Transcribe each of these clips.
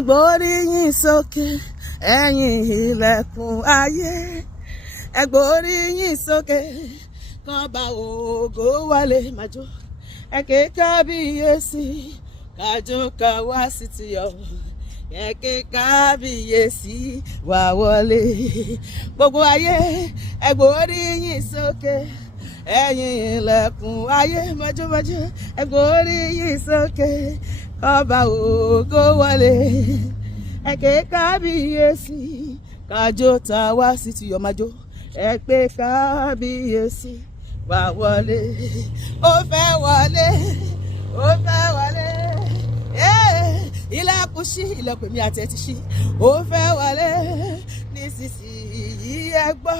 Gbori yín sókè, ẹ̀yin ilẹ̀kùn ayé. Gbori yín sókè, kọ́ba ògo wálé májò. Ké kábíyèsí, kájọ ká wá sí ti yọ. Ké kábíyèsí, wá wọlé. Gbogbo ayé, gbori yín sókè, ẹ̀yin ilẹ̀kùn ayé májò. Gbori yín sókè, kọ́ba ògo wálé. Ké kábíyèsí, kájọ tá wá sí ti yọ májò. Pé kábíyèsí, wá wọlé. Ó fẹ́ wọlé, ó fẹ́ wọlé. Ilẹ̀kùn ṣí, ilẹ̀kùn mi àti ẹ ti ṣí. Ó fẹ́ wọlé nísinsìnyí. Ẹ gbọ́,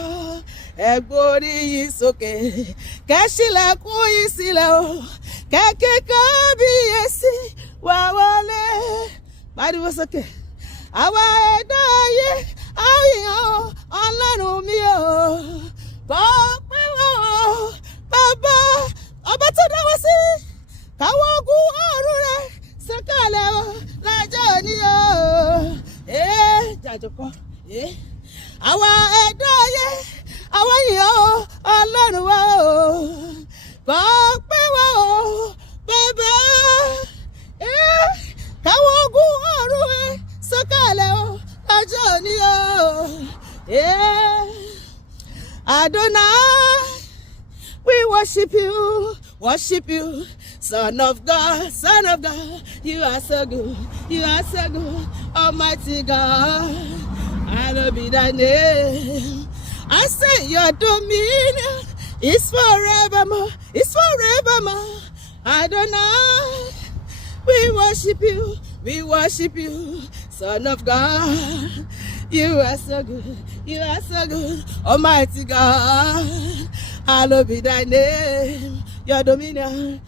gbori yín sókè. Kẹ́ ṣílẹ̀kùn yín sílẹ̀ o. Ké kábíyèsí, wá wọlé. Pariwo sókè. Àwa ẹ̀dá ayé, àyàn Ọlọ́run mi o. Kọ́ pé wọ́n o, bàbá ọba tó dá wa sí. Káwọn ogun ọ̀run rẹ̀ sọ̀kalẹ̀ o lọ́jọ́ òní o. Jàjọkọ́. Àwa ẹ̀dá ayé, àwọn èèyàn Ọlọ́run wa o. Kọ́ pé wọ́n o, bàbá káwọn ogun ọ̀run rẹ̀ sọ̀kalẹ̀ o lọ́jọ́ òní o. Adonai, we worship you, Son of God, you are so good, Almighty God, hallowed be thy name. I say your dominion is forevermore, Adonai, we worship you, Son of God, you are so good, Almighty God, hallowed be thy name. Your dominion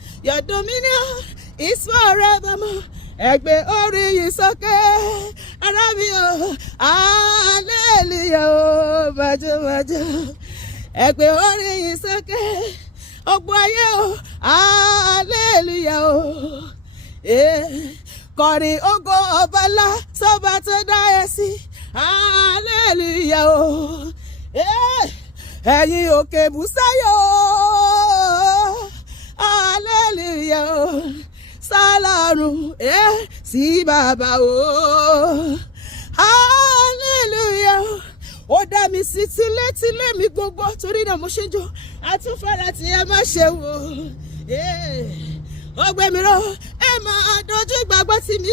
is forevermore. Gbé orí yín sókè, ará mi o, hallelujah o, májò. Gbé orí yín sókè, ọgbọ́n ayé o, hallelujah o. Kọrin ògo ọba ńlá sọ́ba tó dá ẹ sí, hallelujah o. Ẹ̀yin òkè bùsáyọ̀, hallelujah o. Sálárùn sí bàbá o, hallelujah o. Ó dá mi sí tilétilé mi gbogbo, torí náà mo ṣe ń jó. Àtúnfàlà tí ẹ má ṣe wò. Ó gbé mi ró, ẹ máa dojú ìgbàgbọ́ tì mí.